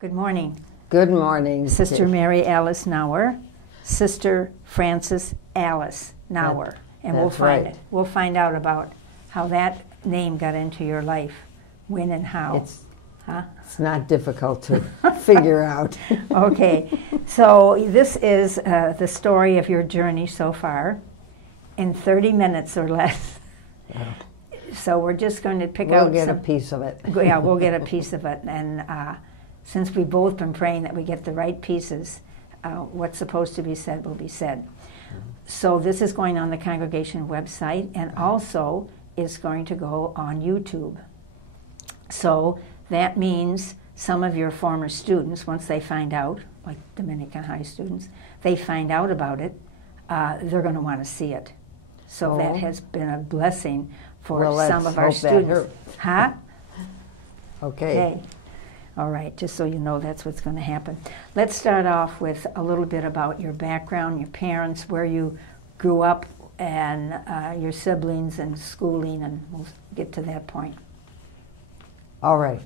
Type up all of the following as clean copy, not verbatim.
Good morning. Good morning. Sister Mary Alice Naour, Sister Frances Alice Naour. And we'll find right. it. We'll find out about how that name got into your life, when and how. It's not difficult to figure out. Okay, so this is the story of your journey so far in 30 minutes or less. Yeah. So we're just going to pick out We'll get a piece of it. Yeah, we'll get a piece of it. And since we've both been praying that we get the right pieces, what's supposed to be said will be said. So this is going on the congregation website and also is going to go on YouTube. So that means some of your former students, once they find out, like Dominican high students, they find out about it, they're going to want to see it. So that has been a blessing for some of our students. Huh? Okay. All right, just so you know that's what's going to happen. Let's start off with a little bit about your background, your parents, where you grew up, and your siblings and schooling, and we'll get to that point. All right.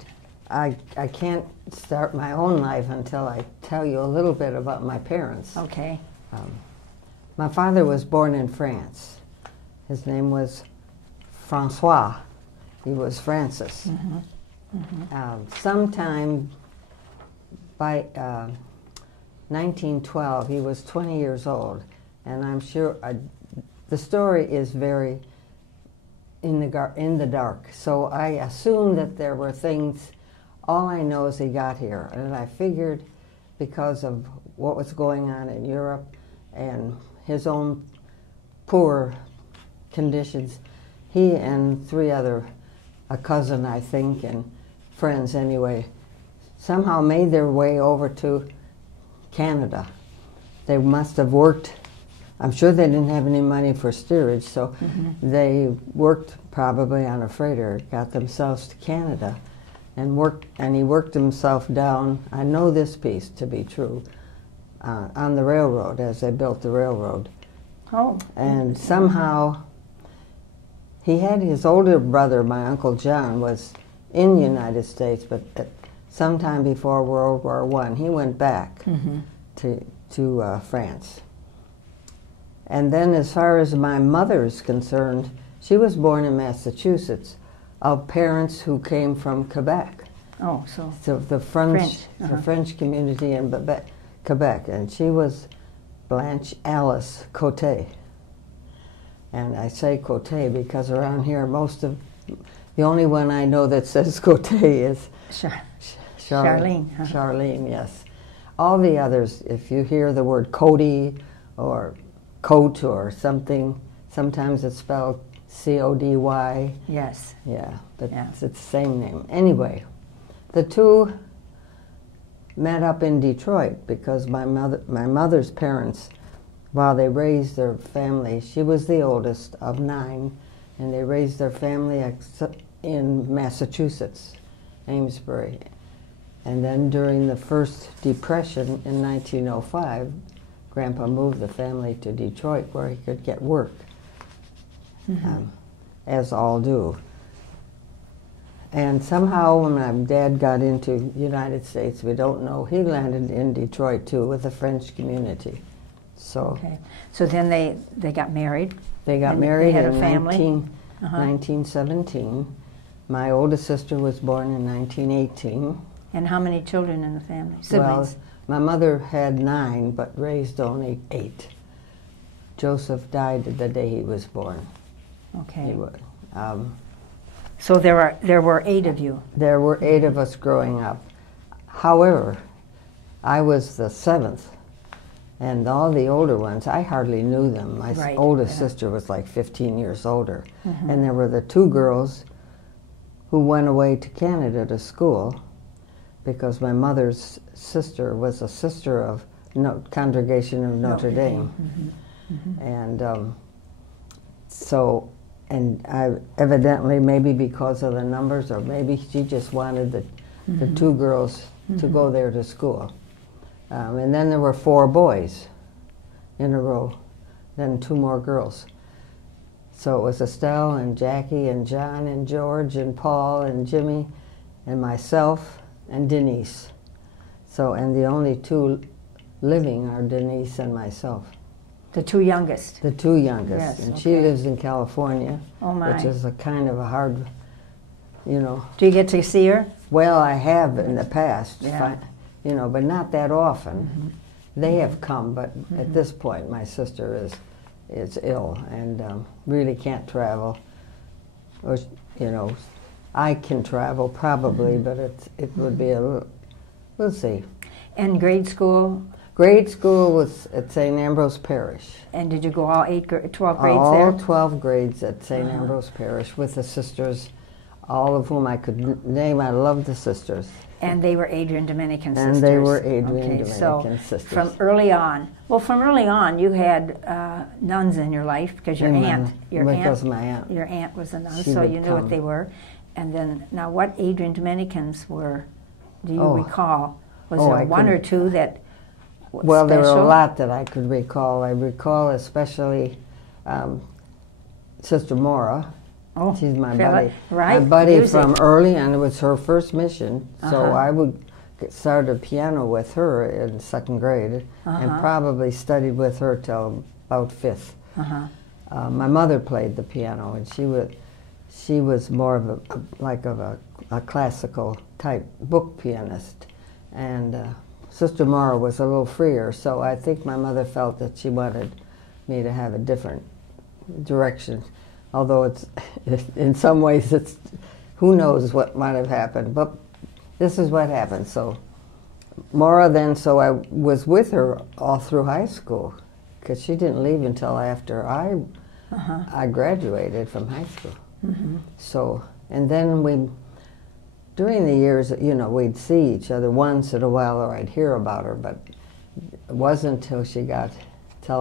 I can't start my own life until I tell you a little bit about my parents. Okay. My father was born in France. His name was Francois. He was Francis. Mm-hmm. Mm-hmm. Sometime by 1912, he was 20 years old, and I'm sure the story is very in the dark. So I assume that there were things. All I know is he got here, and I figured because of what was going on in Europe and his own poor conditions, he and a cousin, I think, and friends anyway, somehow made their way over to Canada. They must have worked. I'm sure they didn't have any money for steerage, so they worked probably on a freighter, got themselves to Canada, and he worked himself down, I know this piece to be true, on the railroad as they built the railroad. Oh. And somehow he had his older brother, my Uncle John, was in the United States, but sometime before World War I, he went back to France. And then as far as my mother's concerned, she was born in Massachusetts of parents who came from Quebec. Oh, so the French. Uh-huh. The French community in Quebec, and she was Blanche Alice Cote. And I say Cote because around here the only one I know that says Cote is Charlene. Charlene, yes. All the others, if you hear the word Cody or Coat or something, sometimes it's spelled C-O-D-Y. Yes. Yeah, but it's the same name. Anyway, the two met up in Detroit because my mother's parents, while they raised their family, she was the oldest of 9, and they raised their family in Massachusetts, Amesbury. And then during the first Depression in 1905, Grandpa moved the family to Detroit where he could get work, as all do. And somehow when my dad got into the United States, we don't know, he landed in Detroit too with the French community. So, okay. So then they got married? They got married had in a family? 1917. My oldest sister was born in 1918. And how many children in the family? Siblings? Well, my mother had 9, but raised only 8. Joseph died the day he was born. Okay. So there were 8 of you? There were 8 of us growing up. However, I was the 7th. And all the older ones, I hardly knew them. My oldest sister was like 15 years older. And there were the 2 girls who went away to Canada to school because my mother's sister was a sister of Congregation of Notre Dame. And and I evidently, maybe because of the numbers, or maybe she just wanted the 2 girls to go there to school. And then there were 4 boys in a row, then 2 more girls. So it was Estelle and Jackie and John and George and Paul and Jimmy and myself and Denise. So, and the only two living are Denise and myself. The two youngest. The two youngest. Yes, and okay. she lives in California, Oh my. which is a kind of a hard, you know. Do you get to see her? Well, I have in the past, Yeah. you know, but not that often. Mm-hmm. They have come, but at this point, my sister is ill and really can't travel. Or, you know, I can travel probably, but it would be a little, we'll see. And grade school? Grade school was at St. Ambrose Parish. And did you go all 12 grades All there? 12 grades at St. Ambrose Parish with the sisters, all of whom I could name. I loved the sisters. And they were Adrian Dominican Sisters. And they were Adrian Dominican so Sisters. From early on, you had nuns in your life because your aunt, my aunt. your aunt was a nun, She so would you knew come. what they were. And then, now what Adrian Dominicans were, do you recall? Was there one or two that Well, there were special? a lot that I could recall. I recall especially Sister Mora. Oh, She's my feel buddy. it? Right, My buddy music. from early, and it was her first mission. So Uh-huh. I would start a piano with her in second grade, and probably studied with her till about fifth. Uh-huh. My mother played the piano, and she was more of a classical type book pianist, and Sister Mara was a little freer. So I think my mother felt that she wanted me to have a different direction. Although it's, in some ways, it's, who knows what might have happened, but this is what happened. So Mara then, so I was with her all through high school, because she didn't leave until after I graduated from high school. Mm-hmm. So, and then during the years, you know, we'd see each other once in a while, or I'd hear about her, but it wasn't till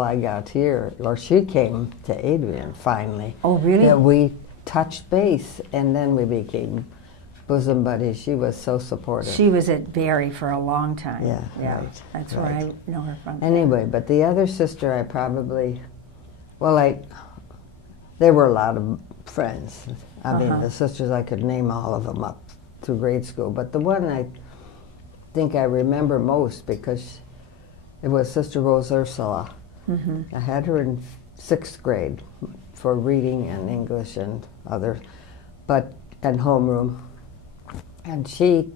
I got here, or she came to Adrian finally. Oh, really? That we touched base, and then we became bosom buddies. She was so supportive. She was at Barry for a long time. Yeah, yeah. right, That's right. where I know her from. Anyway, but the other sister, I probably, there were a lot of friends. I mean, the sisters, I could name all of them up through grade school, but the one I think I remember most, because it was Sister Rose Ursula. Mm-hmm. I had her in sixth grade for reading and English and other, and homeroom. And she,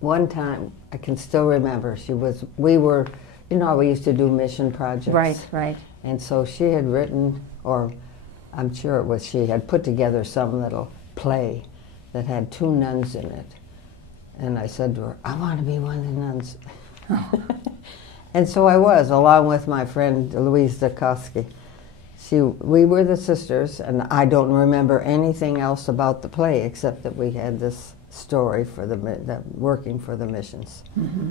one time, I can still remember, we were, you know, we used to do mission projects. Right, right. And so she had written, or I'm sure it was she, had put together some little play that had two nuns in it. And I said to her, I want to be one of the nuns. And so I was, along with my friend Louise Dukowski. We were the sisters, and I don't remember anything else about the play except that we had this story for working for the missions. Mm-hmm.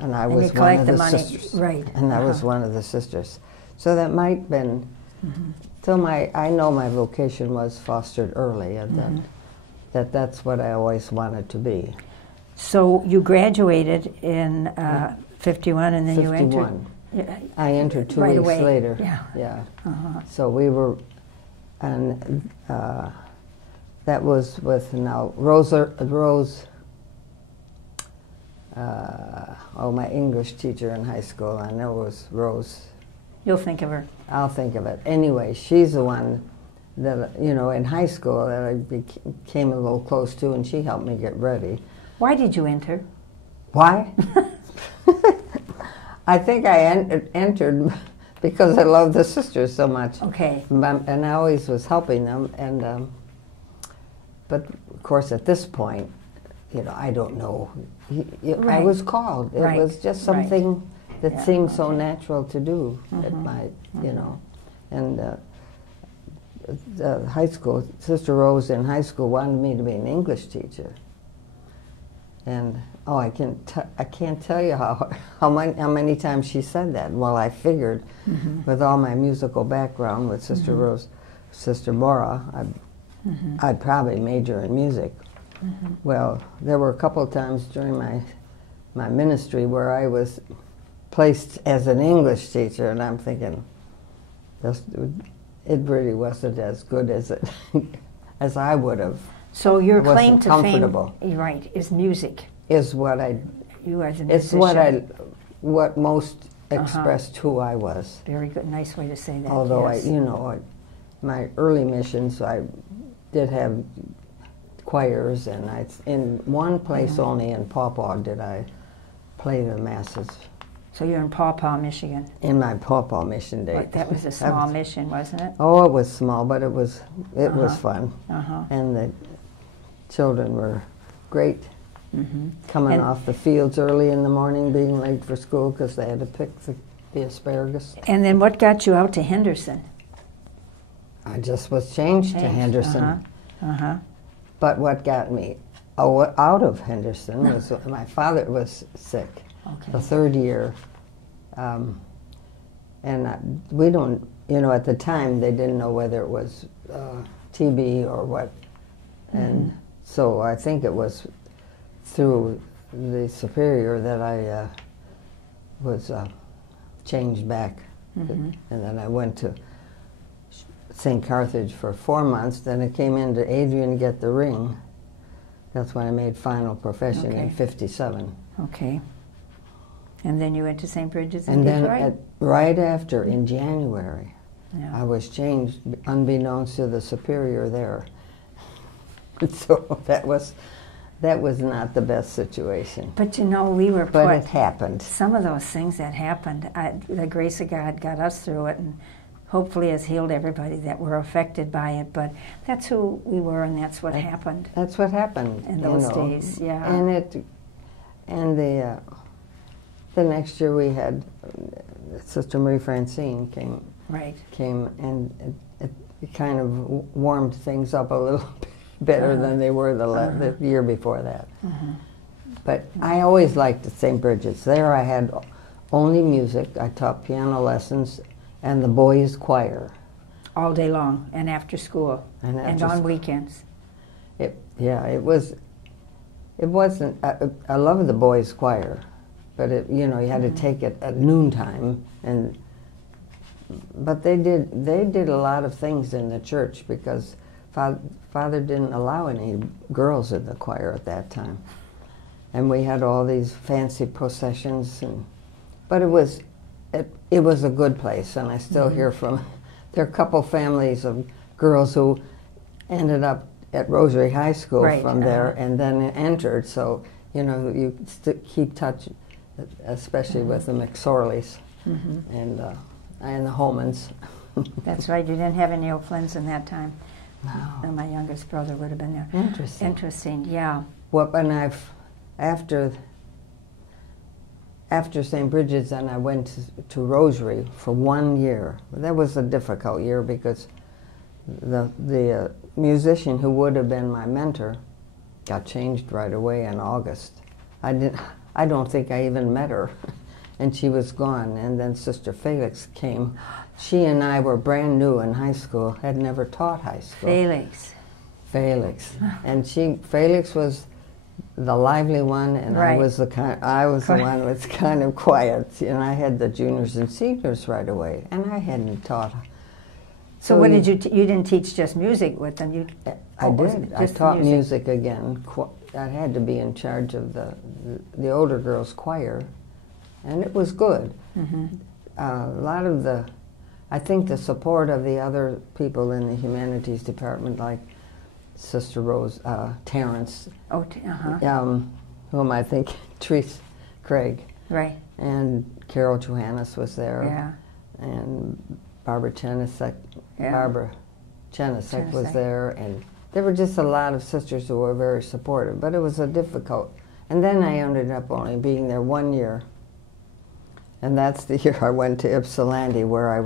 And I was one of the sisters. Right. And I was one of the sisters. So that might have been, so I know my vocation was fostered early, and that's what I always wanted to be. So you graduated in 51, and then 51. you entered. I entered two right weeks away. later. Yeah. Yeah. Uh-huh. So we were, and that was with now my English teacher in high school. I know it was Rose. You'll think of her. I'll think of it. Anyway, she's the one that, you know, in high school that I became a little close to, and she helped me get ready. Why did you enter? Why? I think I entered because I love the sisters so much. Okay. And I always was helping them. And but of course, at this point, you know, I don't know. I was called. It was just something that seemed so natural to do at my, you know, and high school. Sister Rose in high school wanted me to be an English teacher. And I can't tell you how many times she said that. Well, I figured, with all my musical background with Sister Rose, Sister Mora, I'd probably major in music. Well, there were a couple of times during my ministry where I was placed as an English teacher, and I'm thinking, it really wasn't as good as as I would have. So your claim to comfortable. fame, right, is music. Is what You as a It's musician. what most expressed who I was. Very good, nice way to say that. Although yes. My early missions, I did have choirs, and in one place only in Pawpaw did I play the masses. So you're in Pawpaw, Michigan. In my Pawpaw mission day. But that was a small mission, wasn't it? Oh, it was small, but it was fun, and the children were great. Coming off the fields early in the morning, being late for school because they had to pick the asparagus. And then what got you out to Henderson? I just was changed to Henderson. But what got me out of Henderson was my father was sick the third year. And we don't, at the time they didn't know whether it was TB or what. And so I think it was through the superior that I was changed back. And then I went to St. Carthage for 4 months. Then I came into Adrian to get the ring. That's when I made final profession in '57. Okay. And then you went to St. Bridget's in And Detroit? then right after, in January, Yeah. I was changed unbeknownst to the superior there. So that was not the best situation. But we were But it happened. Some of those things that happened, the grace of God got us through it, and hopefully has healed everybody that were affected by it. But that's who we were, and that's what happened. That's what happened In those days, yeah. And the next year we had Sister Mary Francine came. Right. Came, and it kind of warmed things up a little bit better than they were the year before that. But I always liked St. Bridget's. There I had only music. I taught piano lessons and the boys' choir. All day long, and after school, and on weekends. It wasn't, I loved the boys' choir, but you had to take it at noontime, but they did a lot of things in the church because Father didn't allow any girls in the choir at that time. And we had all these fancy processions, but it was a good place, and I still hear from, there are a couple families of girls who ended up at Rosary High School from there and then entered, so you keep touch, especially with the McSorleys and the Homans. That's right, you didn't have any O'Flynn's in that time. No. My youngest brother would have been there. Interesting, yeah. Well, and after St. Bridget's, then I went to Rosary for 1 year. That was a difficult year because the musician who would have been my mentor got changed right away in August. I don't think I even met her, and she was gone. And then Sister Felix came. She and I were brand new in high school, had never taught high school. Felix. And Felix was the lively one, and I was the one that's kind of quiet. And I had the juniors and seniors right away, and I hadn't taught. So what did you didn't teach just music with them? I did. I taught music again. I had to be in charge of the older girls' choir, and it was good. A lot of I think the support of the other people in the humanities department, like Sister Rose Terrence, whom I think Therese Craig, and Carol Johannes was there, and Barbara Chenesek was there, and there were just a lot of sisters who were very supportive, but it was a difficult. And then I ended up only being there 1 year, and that's the year I went to Ypsilanti, where I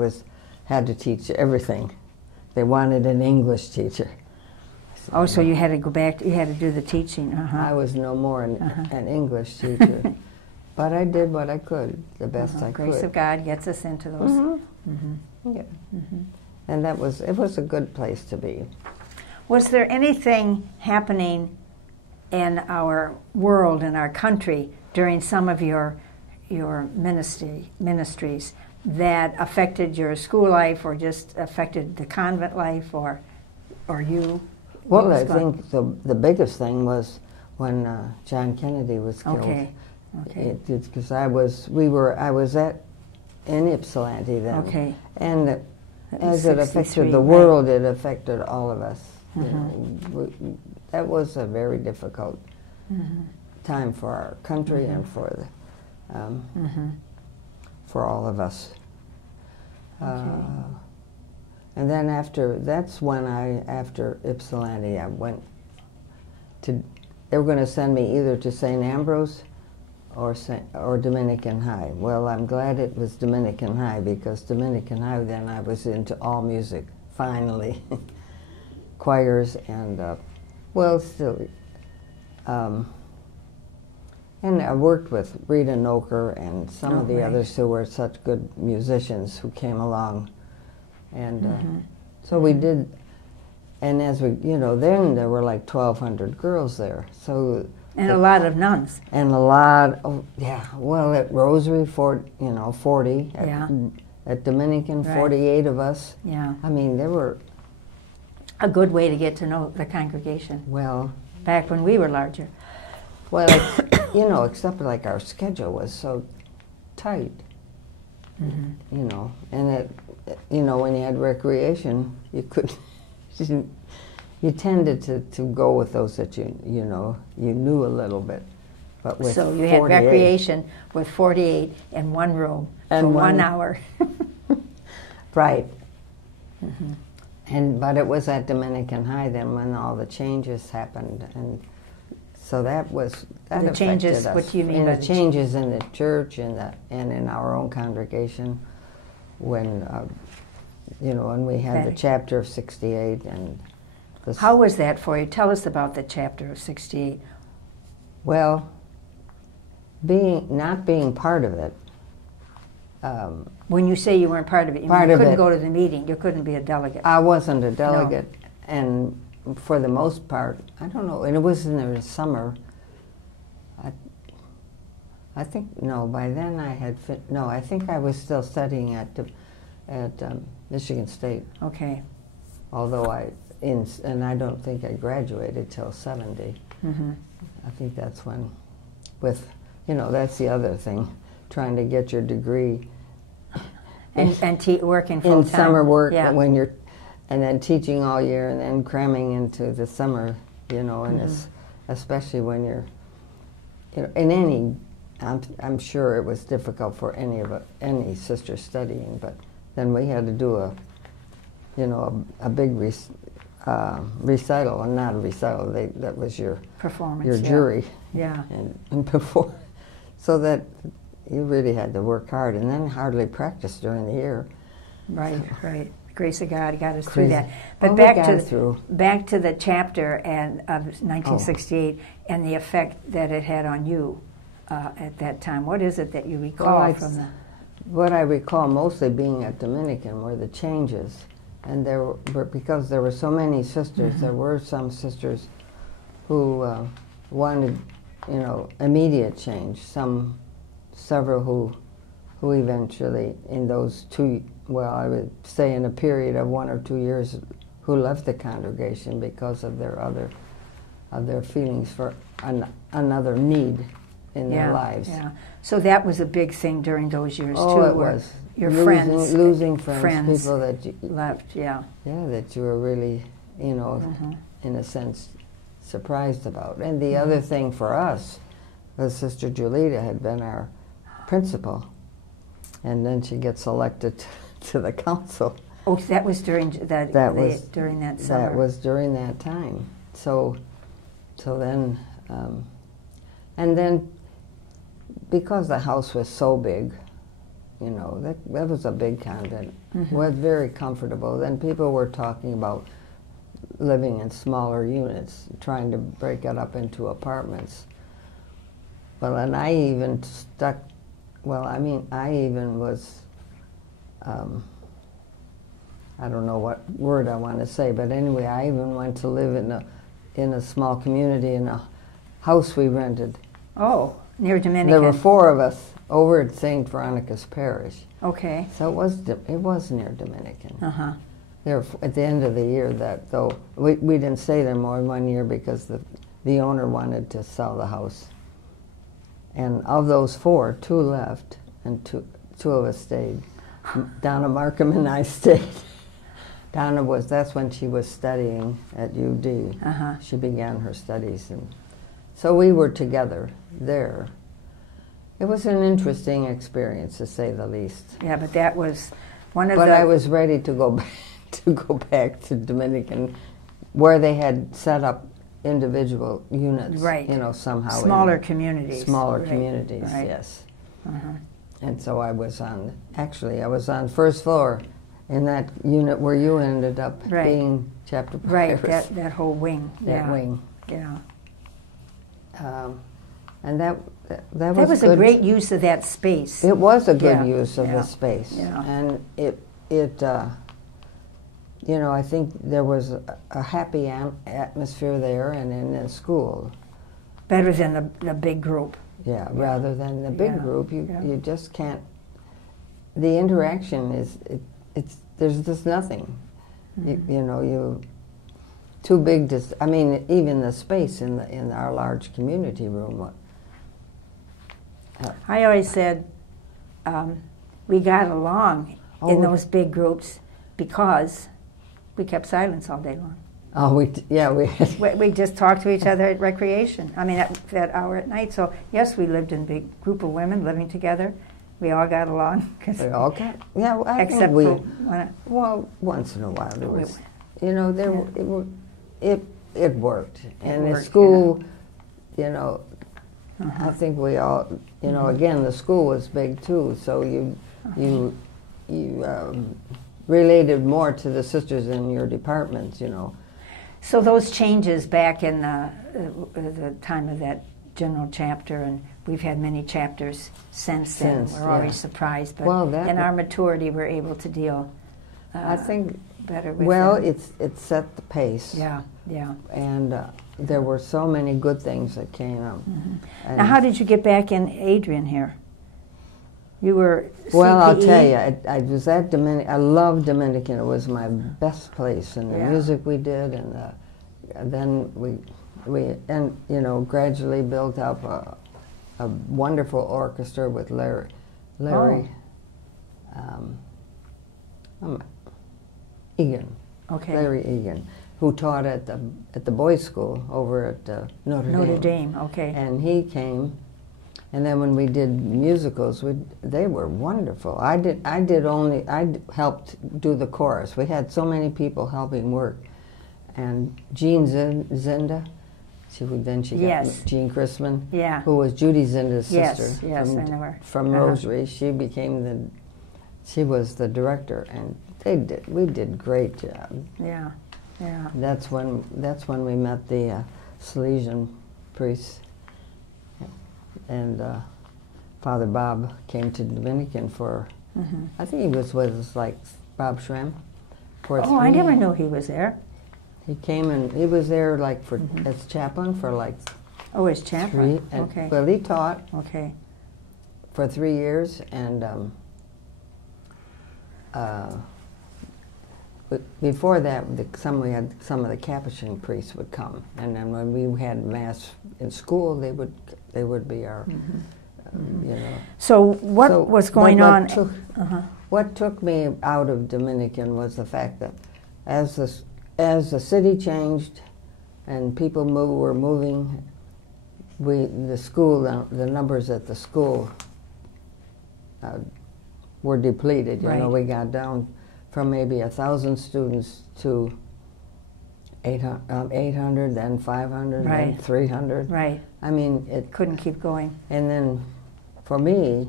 had to teach everything. They wanted an English teacher. Oh, so you had to go back, you had to do the teaching. I was no more an English teacher, but I did what I could, the best I could. Grace of God gets us into those. And it was a good place to be. Was there anything happening in our world, in our country, during some of your ministries that affected your school life, or just affected the convent life, or you? Well, I think the biggest thing was when John Kennedy was killed. Okay. Because I was in Ypsilanti then. Okay. And as it affected 63, the right. world, it affected all of us. You Mm-hmm. know, that was a very difficult time for our country and for the, for all of us. And then that's when after Ypsilanti, I went to, they were going to send me either to St. Ambrose or Dominican High. Well, I'm glad it was Dominican High, because Dominican High, then I was into all music, finally. Choirs and, well, still, and I worked with Rita Noker and some of the right. others who were such good musicians who came along. And so we did, and as we, you know, then there were like 1,200 girls there. So And a lot of nuns. and a lot, well, at Rosary, 40. Yeah. At Dominican, Right. 48 of us. Yeah. I mean, there were, A good way to get to know the congregation. well, Back when we were larger. you know, except like our schedule was so tight, you know, and you know, when you had recreation, you could, you tended to go with those that you know, you knew a little bit. But with So you had 48 recreation with 48 in one room And for 1 one- hour. Right. But it was at Dominican High then when all the changes happened, and so that affected changes, us. what do you mean And by the the changes in the church and in our own congregation when you know, when we had the Right. chapter of 68 and the How was that for you? Tell us about the chapter of 68. well, not being part of it. When you say you weren't part of it, you mean Part you of couldn't it. go to the meeting. You couldn't be a delegate. I wasn't a delegate, and for the most part, I don't know, and it was in the summer. I think, no, by then I had, no, I think I was still studying at Michigan State, Okay. although and I don't think I graduated till 70. I think that's when, you know, that's the other thing, trying to get your degree. And working full in time. summer work, Yeah. when you're, and then teaching all year and then cramming into the summer, you know, and it's especially when you're, you know, in any, I'm sure it was difficult for any sister studying, but then we had to do a big recital, and not a recital, that was your Performance. your yeah. jury, Yeah. and before, so that you really had to work hard, and then hardly practice during the year. Right, right. Grace of God got us Crazy. through that. But Oh, back we got to it through. back to the chapter of 1968 and the effect that it had on you at that time. What is it that you recall from the? What I recall mostly being at Dominican were the changes, and there were, because there were so many sisters, there were some sisters who wanted, you know, immediate change. Several who eventually, in those I would say in a period of 1 or 2 years, who left the congregation because of their feelings for another need in their lives. Yeah. So that was a big thing during those years too. Oh, it where was. Your friends Losing friends, people that you left. Yeah. that you were really, you know, in a sense, surprised about. And the other thing for us was Sister Julita had been our principal, and then she gets elected to the council. Oh, that was during during that summer. That was during that time. So then, and then, because the house was so big, you know, that was a big convent. It was very comfortable. Then people were talking about living in smaller units, trying to break it up into apartments. Well, and I even I even was, I don't know what word I want to say, but anyway, I even went to live in a small community in a house we rented. Oh, near Dominican. There were 4 of us over at St. Veronica's Parish. Okay. So it was near Dominican. Uh-huh. There, at the end of the year, though we didn't stay there more than 1 year because the owner wanted to sell the house. And of those 4, 2 left, and two of us stayed. Donna Markham and I stayed. Donna that's when she was studying at UD. She began her studies, and so we were together there. It was an interesting experience, to say the least. Yeah, but that was one of But I was ready to go back to Dominican, where they had set up individual units, right. Somehow. Smaller communities. Smaller right. communities, right. yes. And so I was on first floor in that unit where you ended up right. being chapter prioress. Right, that whole wing. That wing. Yeah. And that was a great use of that space. It was a good use of the space. Yeah. And I think there was a happy atmosphere there and in the school. Better than the big group. Yeah, rather than the big group, you just can't. The interaction there's just nothing. Too big to. I mean, even the space in our large community room. I always said we got along in those big groups because we kept silence all day long. Oh, we just talked to each other at recreation. I mean, at that hour at night. So yes, we lived in a big group of women living together. We all got along. We all got. Yeah, except well, once in a while there was. It worked, and at school, I think we all, again, the school was big too. So you related more to the sisters in your departments, So those changes back in the time of that general chapter, and we've had many chapters since then. We're always surprised, but in our maturity, we're able to deal. I think better with them. it set the pace. Yeah. And there were so many good things that came out. Now, how did you get back in Adrian here? You were CPE? Well, I'll tell you, I was at Dominican. I loved Dominican. It was my best place, and the music we did, and then we gradually built up a wonderful orchestra with Larry Egan. Okay. Larry Egan, who taught at the boys' school over at Notre Dame. Okay. And he came. And then when we did musicals, they were wonderful. I helped do the chorus. We had so many people helping work. And Jean Zinda, she got Jean Chrisman, who was Judy Zinda's sister. Yes, I know her. From Rosary. She was the director, and we did great job. Yeah. That's when we met the Salesian priests. And Father Bob came to Dominican for, I think he was with us, like Bob Shrem. I never knew he was there. He came and he was there like as chaplain for like. Oh, as chaplain. Okay. Well, he taught. Okay. For 3 years, and before that, we had some of the Capuchin priests would come, and then when we had mass in school, they would be our, So what was going on? What took me out of Dominican was the fact that as the city changed, and people were moving, the numbers at the school were depleted. We got down from maybe 1,000 students to 800, then 500, then 300. Right. I mean, it couldn't keep going. And then, for me,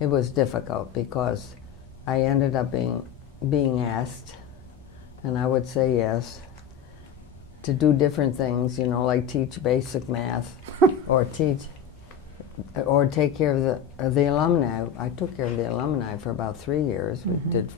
it was difficult because I ended up being asked, and I would say yes, to do different things. Like teach basic math, or take care of the alumni. I took care of the alumni for about 3 years. We did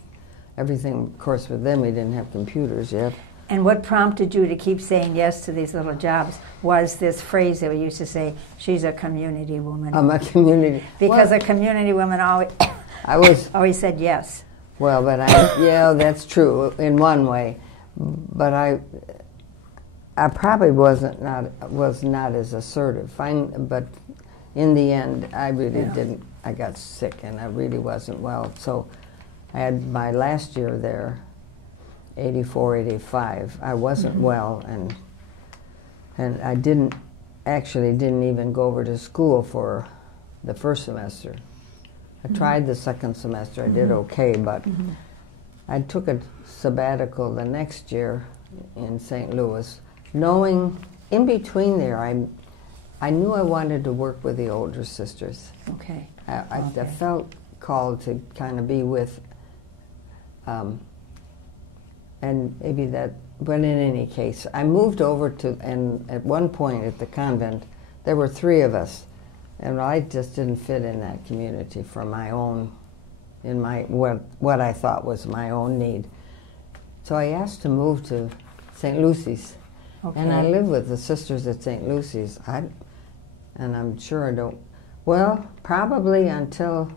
everything. Of course, with them, we didn't have computers yet. And what prompted you to keep saying yes to these little jobs was this phrase that we used to say, she's a community woman. I'm a community. Because a community woman always said yes. Well, but that's true in one way. But I probably was not as assertive. But in the end, I really Yeah. didn't. I got sick, and I really wasn't well. So I had my last year there, 84, 85. I wasn't well, and I didn't even go over to school for the first semester. I tried the second semester. I did okay, but I took a sabbatical the next year in St. Louis, knowing in between there, I knew I wanted to work with the older sisters. Okay. I felt called to kind of be with, and maybe that, but in any case, I moved over to, and at one point at the convent, there were 3 of us, and I just didn't fit in that community for my own, in my, what I thought was my own need. So I asked to move to St. Lucy's, and I lived with the sisters at St. Lucy's. And I'm sure I don't, well, probably until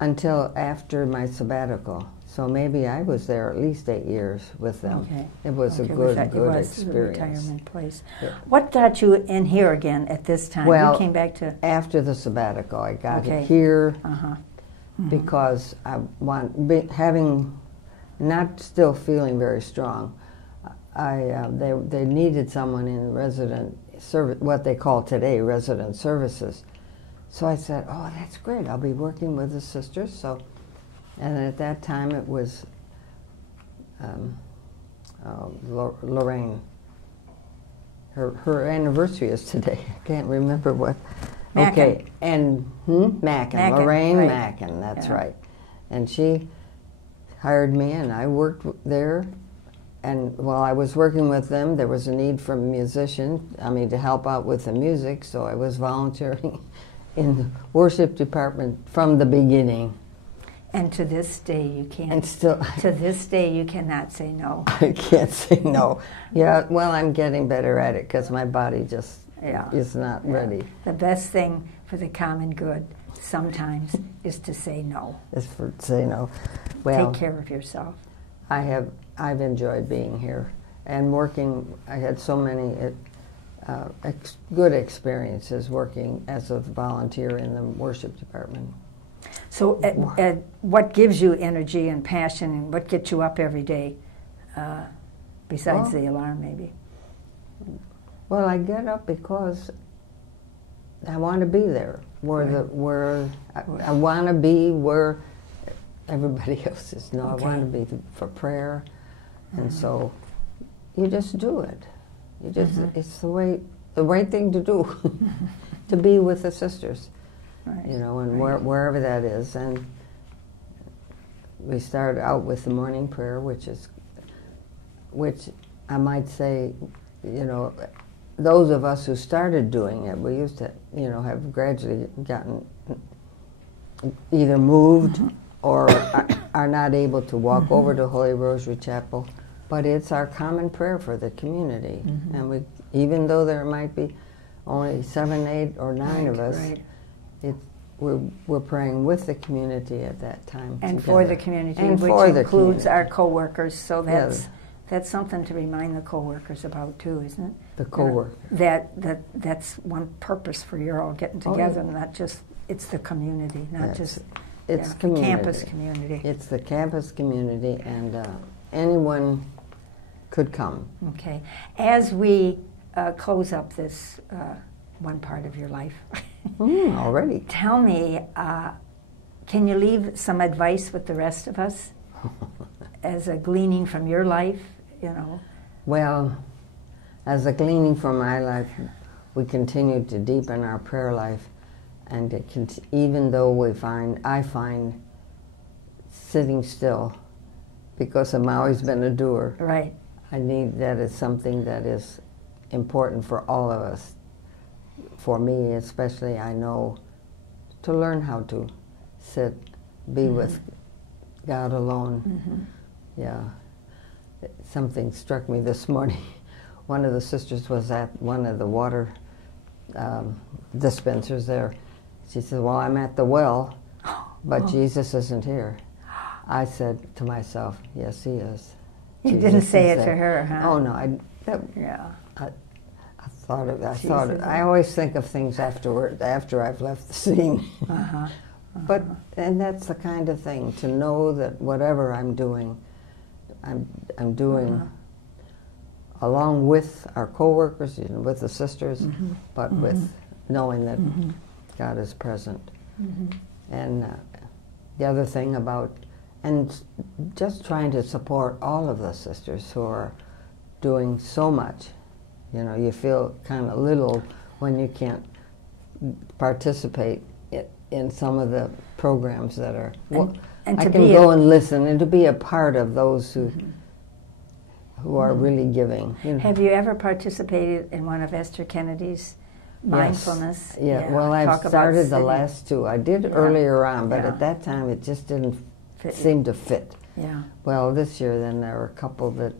after my sabbatical. So maybe I was there at least 8 years with them. Okay. It was a good experience. The retirement place. Yeah. What got you in here again at this time? Well, you came back to after the sabbatical, I got here because I having not still feeling very strong. They needed someone in resident service, what they call today resident services. So I said, "Oh, that's great! I'll be working with the sisters." So, and at that time it was Lorraine. Her anniversary is today. I can't remember what. Mackin. Okay, and Mackin, Lorraine right. Mackin. That's right. And she hired me, and I worked there. And while I was working with them, there was a need for a musician, to help out with the music, so I was volunteering in the worship department from the beginning. And to this day, you can't. And still, to this day, you cannot say no. I can't say no. Yeah, well, I'm getting better at it because my body just is not ready. The best thing for the common good sometimes is to say no. Is for say no. Well, take care of yourself. I've enjoyed being here and working. I had so many good experiences working as a volunteer in the worship department. So what gives you energy and passion, and what gets you up every day, besides the alarm maybe? Well, I get up because I want to be there, where I want to be where everybody else is. No, I want to be for prayer, and so you just do it. You just it's the right thing to do, to be with the sisters. Right. And wherever that is. And we start out with the morning prayer, which I might say, those of us who started doing it, we used to, have gradually gotten either moved or are not able to walk over to Holy Rosary Chapel. But it's our common prayer for the community. And even though there might be only 7, 8, or 9 of us, we're praying with the community at that time. And together. for the community, and which includes our co-workers. So that's something to remind the co-workers about too, isn't it? The co-workers. That's one purpose for you're all getting together, not just, it's the community, not just it's the campus community. It's the campus community, and anyone could come. Okay. As we close up this one part of your life, already. Tell me, can you leave some advice with the rest of us as a gleaning from your life, Well, as a gleaning from my life, we continue to deepen our prayer life, and even though I find sitting still, because I've always been a doer. Right. That is something that is important for all of us. For me, especially, I know to learn how to sit, be with God alone. Yeah. Something struck me this morning. One of the sisters was at one of the water dispensers there. She said, "Well, I'm at the well, but Jesus isn't here." I said to myself, "Yes, he is." You didn't say it to her, huh? Oh, no. I always think of things after I've left the scene. But and that's the kind of thing, to know that whatever I'm doing along with our co-workers, with the sisters, but with knowing that God is present. And the other thing about, and just trying to support all of the sisters who are doing so much. You know, you feel kind of little when you can't participate in some of the programs that are. And I can go and listen and to be a part of those who are really giving. You know. Have you ever participated in one of Esther Kennedy's mindfulness? Yes. Yeah. Well, I've started the last two. I did earlier on, but at that time it just didn't seem to fit. Yeah. Well, this year then there were a couple that.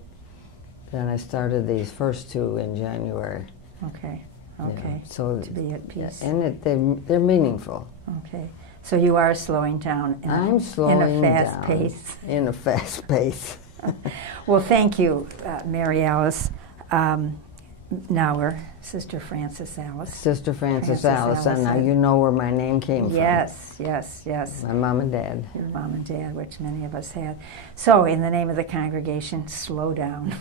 Then I started these first two in January. Okay. Yeah, so to be at peace. And they're meaningful. Okay. So you are slowing down I'm slowing in a fast down pace. In a fast pace. Well, thank you, Mary Alice Naour, Sister Frances Alice. Sister Frances Alice, and now you know where my name came from. Yes, yes, yes. My mom and dad. Your mom and dad, which many of us had. So, in the name of the congregation, slow down.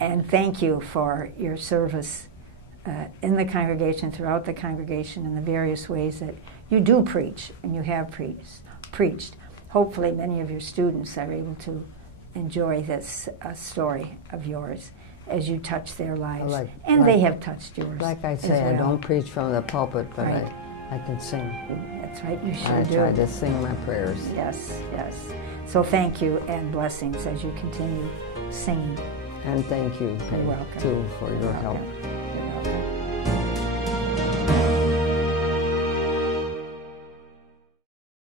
And thank you for your service in the congregation, throughout the congregation, in the various ways that you do preach, and you have preached. Hopefully, many of your students are able to enjoy this story of yours as you touch their lives. They have touched yours. Like I say, well. I don't preach from the pulpit, but I can sing. That's right, you sure I do. try to sing my prayers. Yes, yes. So thank you and blessings as you continue singing. And thank you, You're welcome. too, for your help.